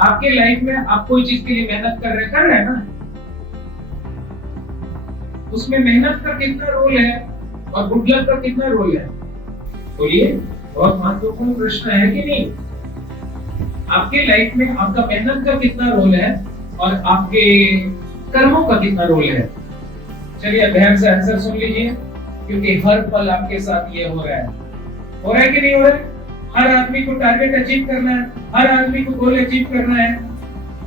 आपके लाइफ में आप कोई चीज के लिए मेहनत कर रहे हैं ना, उसमें मेहनत का कितना रोल है और गुड लक का कितना रोल है? बोलिए, बहुत महत्वपूर्ण प्रश्न है कि नहीं? आपके लाइफ में आपका मेहनत का कितना रोल है और आपके कर्मों का कितना रोल है? चलिए ध्यान से आंसर सुन लीजिए, क्योंकि हर पल आपके साथ ये हो रहा है कि नहीं हो रहा है? हर आदमी को टारगेट अचीव करना है, हर आदमी को गोल अचीव करना है।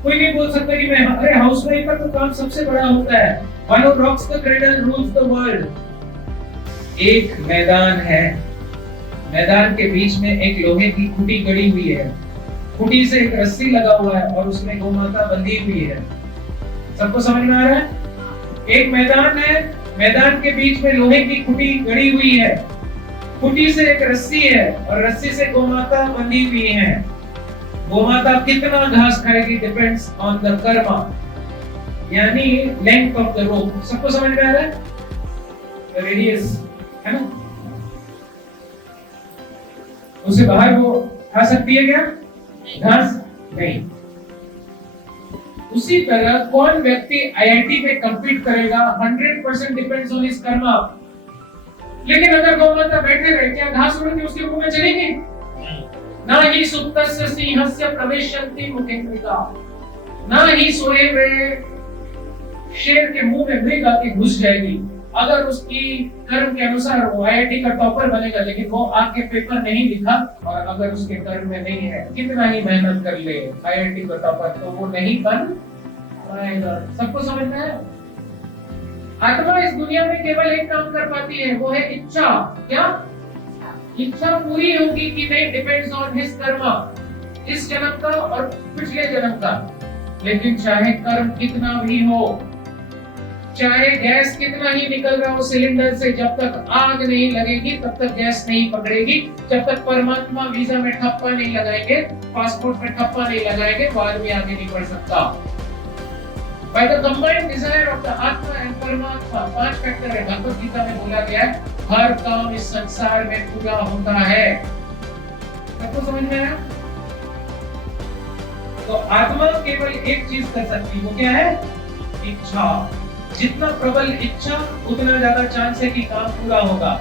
कोई नहीं बोल सकता कि मैं, अरे हाउसवाइफ का तो काम सबसे बड़ा होता है। One who rocks the cradle rules the world। एक मैदान है, मैदान के बीच में एक लोहे की खूंटी गड़ी हुई है, खूंटी से एक रस्सी लगा हुआ है और उसमें गौमाता बंधी हुई है। सबको समझ में आ रहा है? एक मैदान है, मैदान के बीच में लोहे की खूंटी गड़ी हुई है, खूंटी से एक रस्सी है और रस्सी से गौमाता बंधी हुई है। गौमाता कितना घास खाएगी डिपेंड्स ऑन द कर्मा, यानी लेंथ ऑफ द रोप। सबको समझ में आ रहा है? रेडियस है ना, उससे बाहर वो खा सकती है क्या घास? नहीं। उसी तरह कौन व्यक्ति आईआईटी में कंपीट करेगा 100% डिपेंड्स ऑन हिज कर्मा। लेकिन अगर गौमाता बैठे रहे, क्या घास उड़ के उसके मुंह में चलेगी? ना ही सुप्तस्य सिंहस्य प्रवेशन्ति मुखेन्द्रिका, ना ही सोए हुए शेर के मुंह में मृग आके घुस जाएगी। अगर उसकी कर्म के अनुसार वो आईआईटी का टॉपर बनेगा, लेकिन वो आके पेपर नहीं लिखा और अगर उसके कर्म में नहीं है, कितना ही मेहनत कर ले आईआईटी का टॉपर, तो वो नहीं बन पाएगा। सबको समझ में आया? आत्मा इस दुनिया में केवल एक काम कर पाती है, वो है इच्छा। क्या इच्छा पूरी होगी कि नहीं डिपेंड्स ऑन हिज कर्मा, इस जन्म का और पिछले जन्म का। लेकिन चाहे कर्म कितना भी हो, चाहे गैस कितना ही निकल रहा हो सिलेंडर से, जब तक आग नहीं लगेगी तब तक गैस नहीं पकड़ेगी। जब तक परमात्मा वीजा में ठप्पा नहीं लगाएंगे, पासपोर्ट में ठप्पा नहीं लगाएंगे, वो आदमी आगे नहीं बढ़ सकता। By the combined desire of the आत्मा and परमात्मा, 5 फैक्टर है, भगवत गीता में बोला गया है, हर काम इस संसार में पूरा होता है। सबको समझ में आया? तो आत्मा केवल एक चीज कर सकती है, वो क्या है? इच्छा। जितना प्रबल इच्छा, उतना ज्यादा चांस है कि काम पूरा होगा।